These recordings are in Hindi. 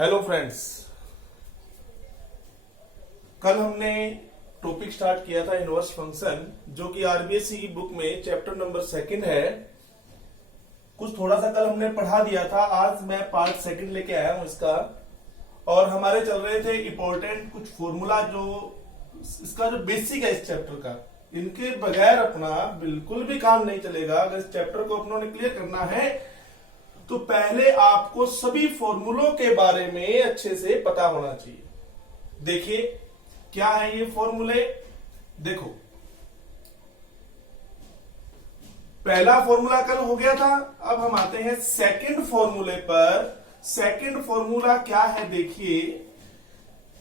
हेलो फ्रेंड्स, कल हमने टॉपिक स्टार्ट किया था इनवर्स फंक्शन, जो कि आरबीएससी की बुक में चैप्टर नंबर 2 है। कुछ थोड़ा सा कल हमने पढ़ा दिया था, आज मैं पार्ट 2 लेके आया हूं इसका। और हमारे चल रहे थे इंपॉर्टेंट कुछ फॉर्मूला, जो इसका जो बेसिक है इस चैप्टर का, इनके बगैर अपना बिल्कुल भी काम नहीं चलेगा। अगर इस चैप्टर को अपनों ने क्लियर करना है तो पहले आपको सभी फॉर्मूलों के बारे में अच्छे से पता होना चाहिए। देखिए क्या है ये फॉर्मूले। देखो, पहला फॉर्मूला कल हो गया था, अब हम आते हैं सेकंड फॉर्मूले पर। सेकंड फॉर्मूला क्या है, देखिए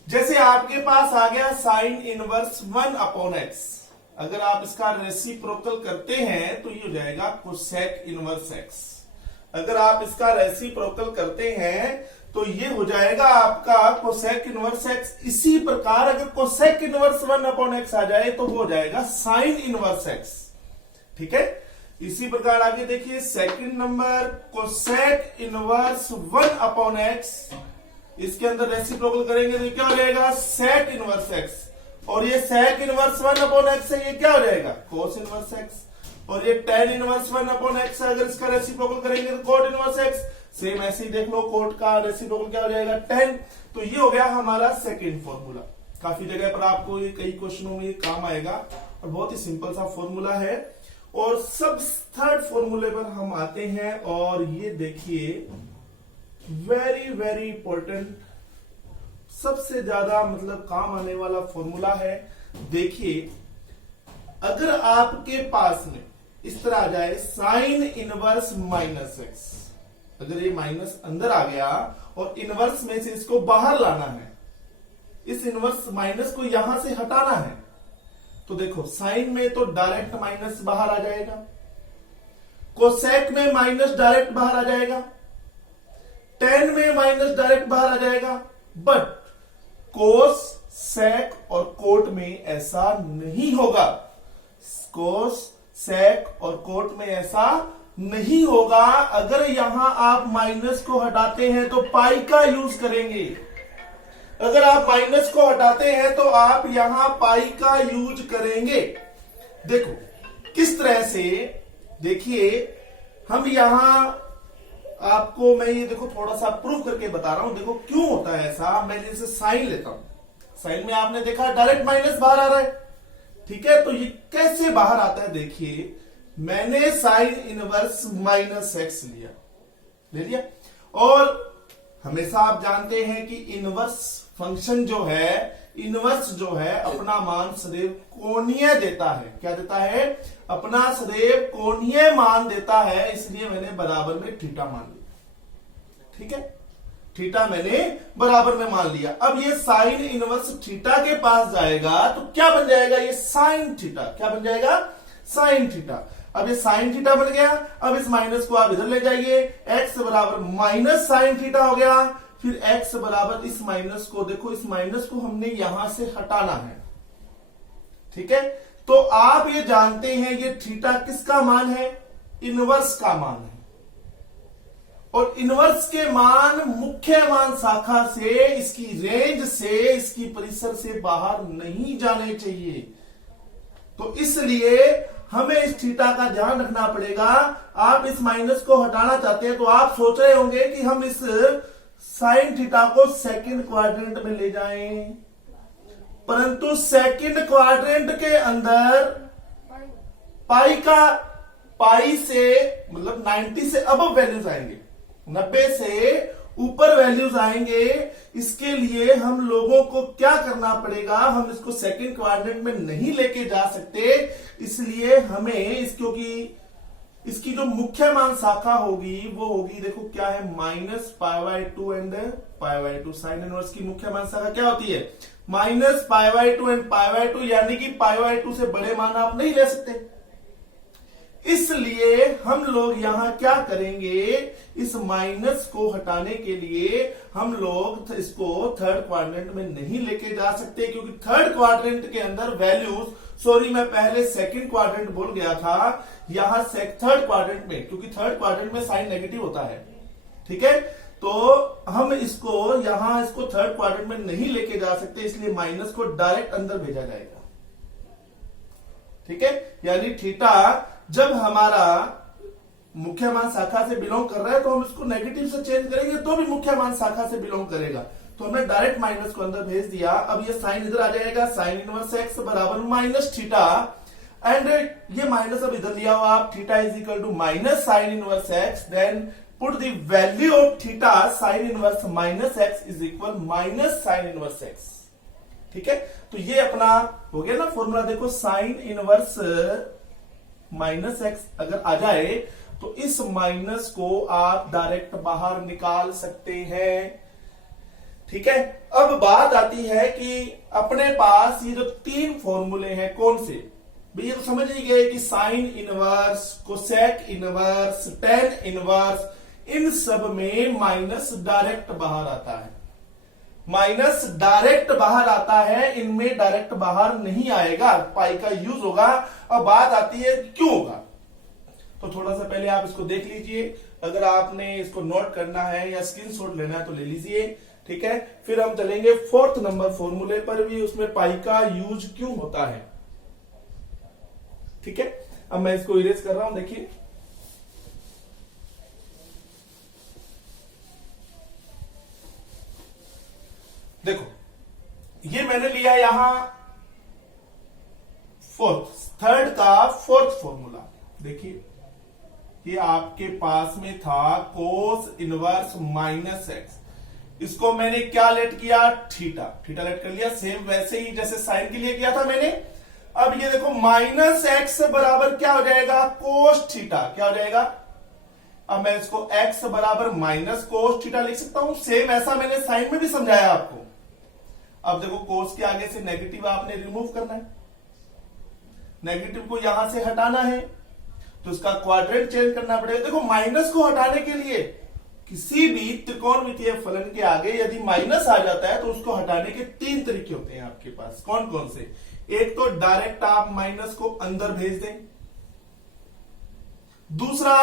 जैसे आपके पास आ गया साइन इनवर्स 1/x। अगर आप इसका रेसिप्रोकल करते हैं तो ये हो जाएगा कोसेक इनवर्स x। अगर आप इसका रेसिप्रोकल करते हैं तो ये हो जाएगा आपका कोसेक इनवर्स x। इसी प्रकार अगर कोसेक इनवर्स 1/x आ जाए तो वो हो जाएगा साइन इनवर्स x। ठीक है, इसी प्रकार आगे देखिए second number cosec inverse 1/x। इसके अंदर रेसिप्रोकल करेंगे तो क्या हो जाएगा सेक इनवर्स x। और ये सेक इनवर्स 1/x है, ये क्या हो जाएगा कोस इनवर्स x। और ये टेन इनवर्स 1/x है, अगर इसका रेसिप्रोकल करेंगे तो कोट इनवर्स x। सेम ऐसे ही देख लो, कोट का रेसिप्रोकल क्या हो जाएगा 10। तो ये हो गया हमारा सेकंड फॉर्मूला। काफी जगह पर आपको ये कई क्वेश्चनों में ये काम आएगा और बहुत ही सिंपल सा फॉर्मूला है। और सब थर्ड फॉर्मूले पर हम आते हैं, और ये देखिए वेरी वेरी इंपॉर्टेंट, सबसे ज्यादा मतलब काम आने वाला फॉर्मूला है। देखिए अगर आपके पास में इस तरह आ जाए साइन इनवर्स -x, अगर ये माइनस अंदर आ गया और इनवर्स में से इसको बाहर लाना है, इस इनवर्स माइनस को यहां से हटाना है, तो देखो साइन में तो डायरेक्ट माइनस बाहर आ जाएगा, कोसेक में माइनस डायरेक्ट बाहर आ जाएगा, टेन में माइनस डायरेक्ट बाहर आ जाएगा। बट कोस, सेक और कोट में ऐसा नहीं होगा। कोस, सेक और कोट में ऐसा नहीं होगा। अगर यहां आप माइनस को हटाते हैं तो पाई का यूज करेंगे। अगर आप माइनस को हटाते हैं तो आप यहां पाई का यूज करेंगे। देखो किस तरह से, देखिए हम यहां आपको मैं ये देखो थोड़ा सा प्रूव करके बता रहा हूं। देखो क्यों होता है ऐसा। मैं जैसे साइन लेता हूं, साइन में आपने देखा डायरेक्ट माइनस बाहर आ रहा है, ठीक है। तो ये कैसे बाहर आता है, देखिए मैंने साइन इनवर्स -x ले लिया। और हमेशा आप जानते हैं कि इनवर्स फंक्शन जो है, इनवर्स जो है अपना मान सदैव कोणीय देता है। क्या देता है, अपना सदैव कोणीय मान देता है। इसलिए मैंने बराबर में थीटा मान लिया। ठीक है, थीटा मैंने बराबर में मान लिया। अब ये साइन इनवर्स थीटा के पास जाएगा तो क्या बन जाएगा, ये साइन थीटा। क्या बन जाएगा, साइन थीटा। अब ये साइन थीटा बन गया। अब इस माइनस को आप इधर ले जाइए, x बराबर माइनस साइन थीटा हो गया। फिर x बराबर इस माइनस को, देखो इस माइनस को हमने यहां से हटाना है। ठीक है, तो आप ये जानते हैं ये थीटा किसका मान है, इनवर्स का मान है। और इनवर्स के मान मुख्य मान शाखा से, इसकी रेंज से, इसकी परिसर से बाहर नहीं जाने चाहिए। तो इसलिए हमें इस थीटा का ध्यान रखना पड़ेगा। आप इस माइनस को हटाना चाहते हैं तो आप सोच रहे होंगे कि हम इस साइन थीटा को सेकंड क्वाड्रेंट में ले जाएं, परंतु सेकंड क्वाड्रेंट के अंदर पाई से मतलब 90 से अब वैल्यूज आएंगे, 90 से ऊपर वैल्यूज आएंगे। इसके लिए हम लोगों को क्या करना पड़ेगा, हम इसको सेकंड क्वाड्रेंट में नहीं लेके जा सकते। इसलिए हमें क्योंकि इसकी जो मुख्य मान शाखा होगी वो होगी, देखो क्या है, -π/2 एंड π/2। साइन इनवर्स की मुख्य मान शाखा क्या होती है, -π/2 एंड π/2, यानी कि π/2 से बड़े मान आप नहीं ले सकते। इसलिए हम लोग यहां क्या करेंगे, इस माइनस को हटाने के लिए हम लोग इसको थर्ड क्वाड्रेंट में नहीं लेके जा सकते, क्योंकि थर्ड क्वाड्रेंट के अंदर वैल्यूज, सॉरी मैं पहले सेकंड क्वाड्रेंट बोल गया था, यहां थर्ड क्वाड्रेंट में, क्योंकि थर्ड क्वाड्रेंट में साइन नेगेटिव होता है। ठीक है, तो हम इसको यहां इसको थर्ड क्वाड्रेंट में नहीं लेके जा सकते, इसलिए माइनस को डायरेक्ट अंदर भेजा जाएगा। ठीक है, यानी थीटा जब हमारा मुख्य मान शाखा से बिलोंग कर रहा है तो हम इसको नेगेटिव से चेंज करेंगे तो भी मुख्य मान शाखा से बिलोंग करेगा, तो हमने डायरेक्ट माइनस को अंदर भेज दिया। अब ये साइन इधर आ जाएगा, साइन इनवर्स एक्स बराबर माइनस थीटा, एंड ये माइनस अब इधर लिया हुआ आप, theta is equal to minus sine inverse x, then put the value of theta sine inverse minus x is equal minus sine inverse x. ठीक है, तो ये अपना हो गया ना फॉर्मूला। देखो साइन इनवर्स माइनस एक्स अगर आ जाए तो इस माइनस को आप डायरेक्ट बाहर निकाल सकते हैं। ठीक है, अब बात आती है कि अपने पास ये जो तीन फॉर्मूले हैं कौन से, भैया तो समझ ही गए कि sine inverse, cosec inverse, tan inverse, इन सब में माइनस डायरेक्ट बाहर आता है। माइनस डायरेक्ट बाहर आता है, इनमें डायरेक्ट बाहर नहीं आएगा, पाई का यूज होगा। अब बात आती है क्यों होगा, तो थोड़ा सा पहले आप इसको देख लीजिए। अगर आपने इसको नोट करना है या स्क्रीनशॉट लेना है तो ले लीजिए। ठीक है, फिर हम चलेंगे फोर्थ नंबर फॉर्मूले पर भी, उसमें पाई का यूज क्यों होता है। ठीक है, अब मैं इसको इरेज कर रहा हूं, देखिए देखो ये मैंने लिया यहां थर्ड का फोर्थ फॉर्मूला। देखिए ये आपके पास में था कोस इनवर्स माइनस एक्स, इसको मैंने क्या लेट किया, थीटा लेट कर लिया, सेम वैसे ही जैसे साइन के लिए किया था मैंने। अब ये देखो माइनस एक्स बराबर क्या हो जाएगा, कोस थीटा, क्या हो जाएगा। अब मैं इसको x बराबर माइनस कोस थीटा लिख सकता हूं, सेम ऐसा मैंने साइन में भी समझाया आपको। अब देखो कोस के आगे से नेगेटिव आपने रिमूव करना है, नेगेटिव को यहां से हटाना है तो इसका क्वाड्रेंट चेंज करना पड़ेगा। देखो माइनस को हटाने के लिए किसी भी त्रिकोणमितीय फलन के आगे यदि माइनस आ जाता है तो उसको हटाने के तीन तरीके होते हैं आपके पास। कौन कौन से, एक तो डायरेक्ट आप माइनस को अंदर भेज दें, दूसरा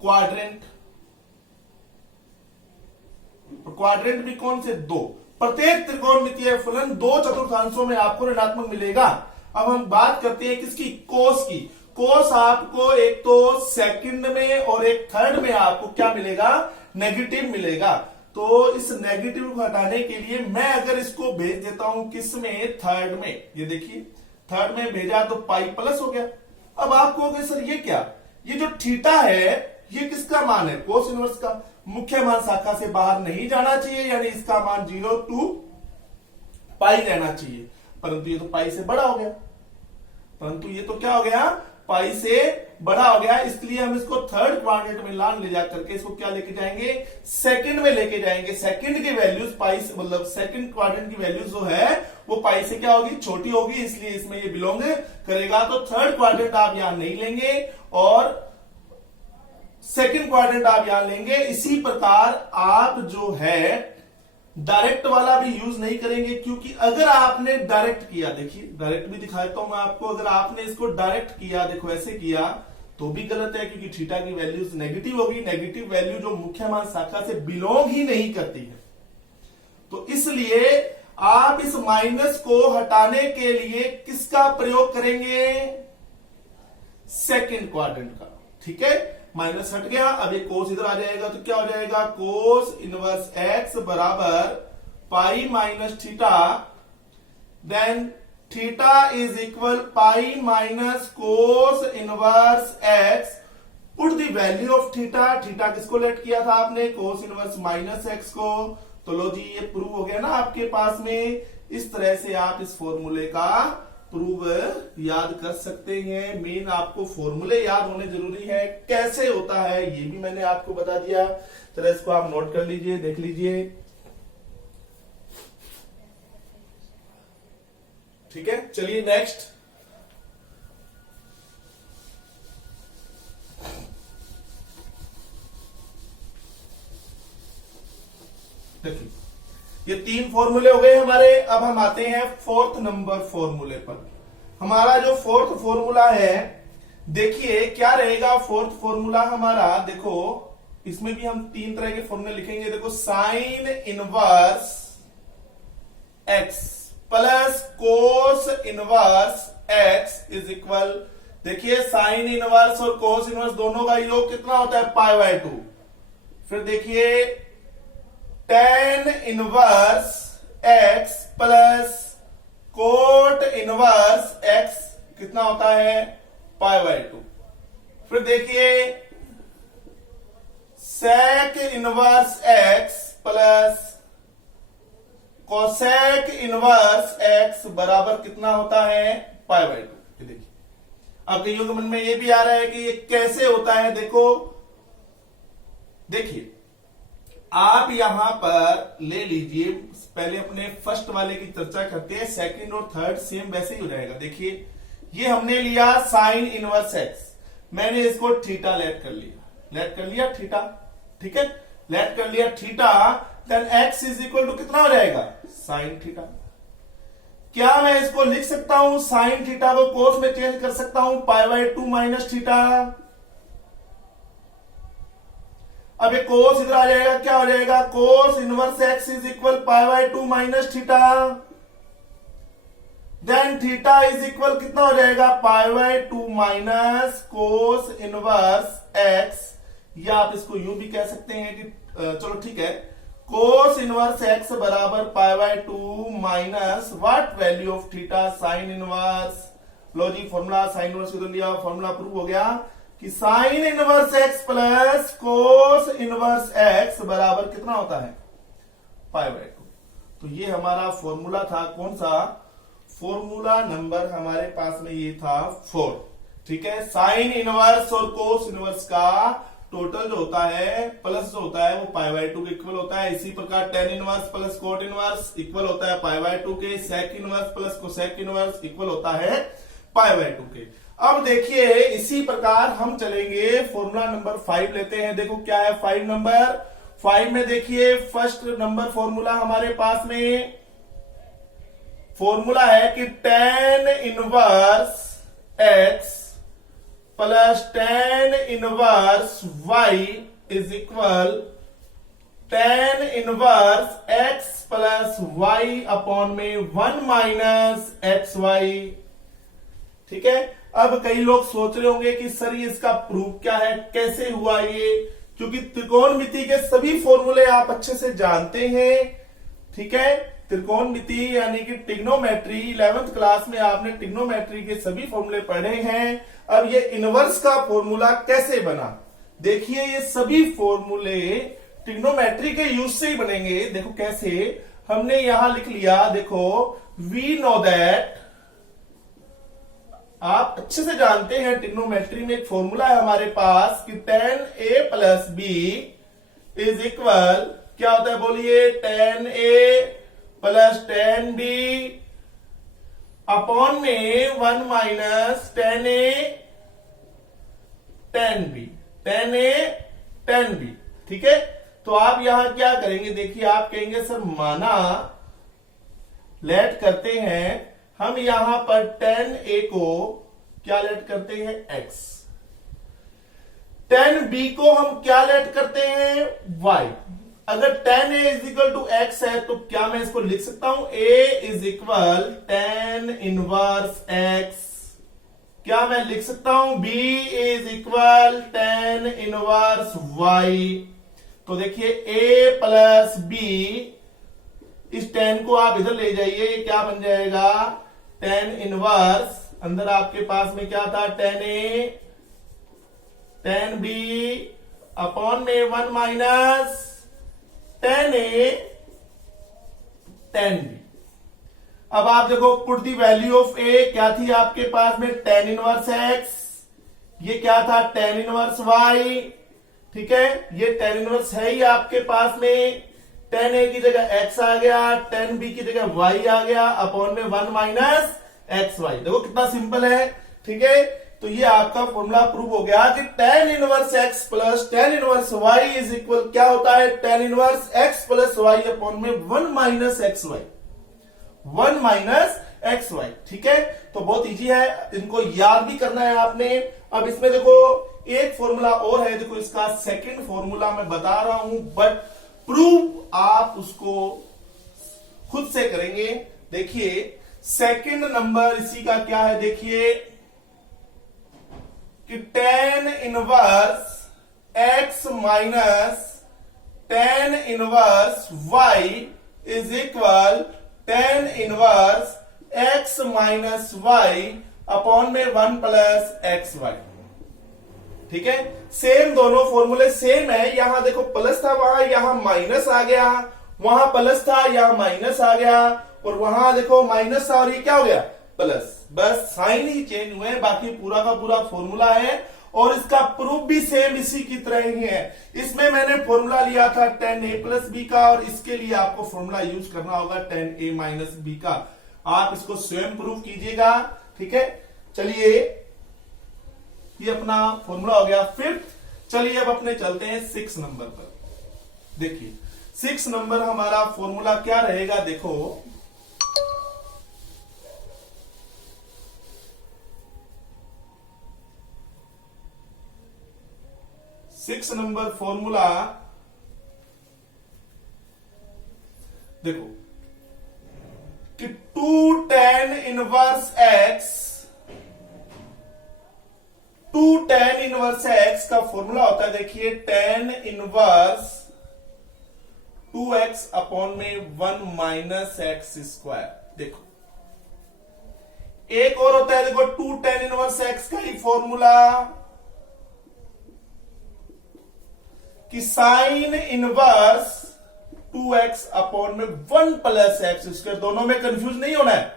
क्वाड्रेंट भी कौन से, दो। प्रत्येक त्रिकोणमितीय फलन दो चतुर्थांशों में आपको ऋणात्मक मिलेगा। अब हम बात करते हैं किसकी, कोस की। कोस आपको एक तो सेकंड में और एक थर्ड में आपको क्या मिलेगा, नेगेटिव मिलेगा। तो इस नेगेटिव को हटाने के लिए मैं अगर इसको भेज देता हूं किस में, थर्ड में, ये देखिए थर्ड में भेजा तो पाई प्लस हो गया। अब आप कहोगे सर ये क्या, ये जो थीटा है ये किसका मान है, कोस इनवर्स का। मुख्य मान शाखा से बाहर नहीं जाना चाहिए, यानी इसका मान 0 to पाई रहना चाहिए, परंतु ये तो पाई से बड़ा हो गया, परंतु ये तो क्या हो गया, पाई से बड़ा हो गया। इसलिए हम इसको थर्ड क्वाड्रेंट में ले जा करके इसको क्या लेके जाएंगे, सेकंड में लेके जाएंगे। सेकंड की वैल्यूज पाई से, मतलब सेकंड क्वाड्रेंट की वैल्यूज जो है वो पाई से क्या होगी, छोटी होगी, इसलिए इसमें ये बिलोंग करेगा। तो थर्ड क्वाड्रेंट आप यहां नहीं लेंगे और सेकंड क्वाड्रेंट आप यहां लेंगे। इसी प्रकार आप जो है डायरेक्ट वाला भी यूज नहीं करेंगे, क्योंकि अगर आपने डायरेक्ट किया, देखिए डायरेक्ट भी दिखाता हूं मैं आपको, अगर आपने इसको डायरेक्ट किया, देखो ऐसे किया तो भी गलत है, क्योंकि थीटा की वैल्यूज नेगेटिव होगी। नेगेटिव वैल्यू जो मुख्य मान शाखा से बिलोंग ही नहीं करती है, तो इसलिए आप इस माइनस को हटाने के लिए किसका प्रयोग करेंगे, सेकंड क्वाड्रेंट का। ठीक है, माइनस हट गया, अब ये कोस इधर आ जाएगा तो क्या हो जाएगा, कोस इनवर्स एक्स बराबर pi minus theta, then theta is equal pi minus cos inverse x. Put the value of theta, theta किसको लेट किया था आपने, कोस इनवर्स माइनस एक्स को। तो लो जी ये प्रूव हो गया ना आपके पास में। इस तरह से आप इस फॉर्मूले का प्रूव याद कर सकते हैं। मेन आपको फॉर्मूले याद होने जरूरी है, कैसे होता है ये भी मैंने आपको बता दिया। चलो इसको आप नोट कर लीजिए, देख लीजिए। ठीक है, चलिए नेक्स्ट। देखिए ये तीन फॉर्मूले हो गए हमारे। अब हम आते हैं फोर्थ नंबर फॉर्मूले पर। हमारा जो फोर्थ फॉर्मूला है, देखिए क्या रहेगा फोर्थ फॉर्मूला हमारा। देखो इसमें भी हम 3 तरह के फॉर्मूले लिखेंगे। देखो sign inverse x plus cos inverse x is equal, देखिए साइन इनवर्स और कोस इनवर्स दोनों का योग कितना होता है, π/2। फिर देखिए tan inverse x plus cot inverse x कितना होता है, π/2। फिर देखिए sec inverse x plus cosec inverse x बराबर कितना होता है, π/2। देखिए अब कईयों के मन में ये भी आ रहा है कि ये कैसे होता है। देखिए आप यहां पर ले लीजिए, पहले अपने फर्स्ट वाले की चर्चा करते हैं, सेकंड और थर्ड सेम वैसे ही हो जाएगा। देखिए ये हमने लिया साइन इनवर्स एक्स, मैंने इसको थीटा लेट कर लिया थीटा, ठीक है, लेट कर लिया theta, then x is equal to कितना हो जाएगा, साइन थीटा। क्या मैं इसको लिख सकता हूं, साइन थीटा को कोस में चेंज कर सकता हूं, π/2 माइनस थीटा। अब ये कोस इधर आ जाएगा, क्या हो जाएगा, cos inverse x is equal π/2 minus theta, then theta is equal कितना हो जाएगा, π/2 माइनस कोस इनवर्स एक्स, या आप इसको यूं भी कह सकते हैं कि चलो ठीक है, कोस इनवर्स एक्स बराबर π/2 minus what value of theta, sine inverse. लो जी फॉर्मूला साइन इनवर्स को लिया, फॉर्मूला प्रूव हो गया कि sine inverse x plus cos inverse x बराबर कितना होता है, π/2। तो ये हमारा फॉर्मूला था, कौन सा फॉर्मूला नंबर हमारे पास में ये था 4, ठीक है। साइन इनवर्स और कोस इनवर्स का टोटल जो होता है प्लस जो होता है वो π/2 के इक्वल होता है। इसी प्रकार tan inverse plus cot inverse equal होता है π/2 के, sec inverse plus cosec inverse equal होता है π/2 के। अब देखिए इसी प्रकार हम चलेंगे, फॉर्मूला नंबर 5 लेते हैं। देखो क्या है 5 नंबर, 5 में देखिए फर्स्ट नंबर फॉर्मूला हमारे पास में फॉर्मूला है कि tan inverse x plus tan inverse y is equal tan inverse x plus y upon में 1 माइनस एक्स वाई, ठीक है। अब कई लोग सोच रहे होंगे कि सर ये इसका प्रूफ क्या है, कैसे हुआ ये, क्योंकि त्रिकोणमिति के सभी फॉर्मूले आप अच्छे से जानते हैं, ठीक है। त्रिकोणमिति यानी कि ट्रिग्नोमेट्री 11th क्लास में आपने ट्रिग्नोमेट्री के सभी फॉर्मूले पढ़े हैं। अब ये इनवर्स का फॉर्मूला कैसे बना, देखिए ये सभी फॉर्मूले ट्रिग्नोमेट्री के यूज से ही बनेंगे। देखो कैसे, हमने यहां लिख लिया, देखो वी नो दैट, आप अच्छे से जानते हैं ट्रिग्नोमेट्री में एक फॉर्मूला है हमारे पास कि tan a plus b is equal क्या होता है बोलिए, tan a plus tan b upon में 1 minus tan a tan b, tan a tan b, ठीक है। तो आप यहां क्या करेंगे, देखिए आप कहेंगे सर माना लेट करते हैं हम यहां पर tan a को क्या लेट करते हैं x, tan b को हम क्या लेट करते हैं y। अगर tan a is equal to x है तो क्या मैं इसको लिख सकता हूं, a is equal tan inverse x, क्या मैं लिख सकता हूं b is equal tan inverse y। तो देखिए a प्लस b, इस tan को आप इधर ले जाइए, ये क्या बन जाएगा tan इनवर्स, अंदर आपके पास में क्या था tan a tan b upon में 1 minus tan a tan b। अब आप देखो put the value of a, क्या थी आपके पास में tan इनवर्स x, ये क्या था tan इनवर्स y, ठीक है। ये tan इनवर्स है ही आपके पास में, tan a की जगह x आ गया, tan b की जगह y आ गया, अपॉन में 1 माइनस एक्स वाई। देखो कितना सिंपल है, ठीक है। तो ये आपका फॉर्मूला प्रूव हो गया कि tan inverse x plus tan inverse y is equal क्या होता है, tan inverse x plus y upon में 1 minus x y, 1 minus x y, ठीक है। तो बहुत इजी है, इनको याद भी करना है आपने। अब इसमें देखो एक फॉर्मूला और है, देखो इसका सेकंड फॉर्मूला मैं बता रहा हूं, बट प्रूव आप उसको खुद से करेंगे। देखिए सेकंड नंबर इसी का क्या है, देखिए कि tan inverse x minus tan inverse y is equal tan inverse x minus y upon में 1 प्लस एक्स वाई। ठीक है, सेम दोनों फॉर्मूले सेम है। यहां देखो प्लस था, वहां यहां माइनस आ गया, वहां प्लस था यहां माइनस आ गया, और वहां देखो माइनस था और ये क्या हो गया प्लस। बस साइन ही चेंज हुए, बाकी पूरा का पूरा फॉर्मूला है और इसका प्रूफ भी सेम इसी की तरह ही है। इसमें मैंने फॉर्मूला लिया था tan a प्लस बी का, और इसके लिए आपको फॉर्मूला यूज करना होगा tan a माइनस बी का। आप इसको स्वयं प्रूफ कीजिएगा। ठीक है, चलिए ये अपना फॉर्मूला हो गया फिफ्थ। चलिए अब अपने चलते हैं 6 नंबर पर। देखिए 6 नंबर हमारा फॉर्मूला क्या रहेगा, देखो 6 नंबर फॉर्मूला देखो कि 2 tan inverse x, 2 tan inverse x का फॉर्मूला होता है, देखिए tan इनवर्स 2x अपॉन में 1 माइनस एक्स स्क्वायर। देखो एक और होता है, देखो 2 tan इनवर्स x का ही फॉर्मूला कि साइन इनवर्स 2x अपॉन में 1 प्लस एक्स स्क्वायर। दोनों में कंफ्यूज नहीं होना है,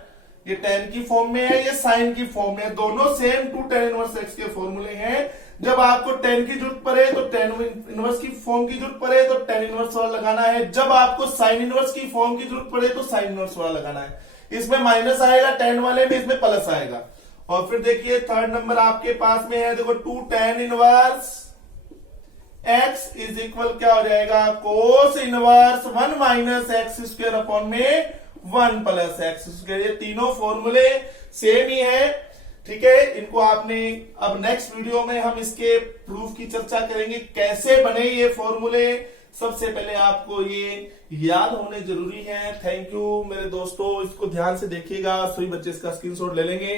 ये tan की फॉर्म में है, ये साइन की फॉर्म में है, दोनों सेम 2 tan इनवर्स x के फॉर्मूले हैं। जब आपको tan की जरूरत पड़े तो tan इनवर्स की फॉर्म की जरूरत पड़े तो tan इनवर्स वाला लगाना है, जब आपको साइन इनवर्स की फॉर्म की जरूरत पड़े तो साइन इनवर्स वाला लगाना है। इसमें माइनस आएगा tan वाले में, इसमें प्लस आएगा। और फिर देखिए थर्ड नंबर आपके पास में है, देखो 2 tan inverse x is equal क्या हो जाएगा, cos inverse 1 minus x square upon में 1 प्लस एक्स स्क्वायर। ये तीनों फॉर्मूले सेम ही है। ठीक है, इनको आपने अब नेक्स्ट वीडियो में हम इसके प्रूफ की चर्चा करेंगे, कैसे बने ये फॉर्मूले। सबसे पहले आपको ये याद होने जरूरी है। थैंक यू मेरे दोस्तों, इसको ध्यान से देखिएगा, सभी बच्चे इसका स्क्रीनशॉट ले लेंगे।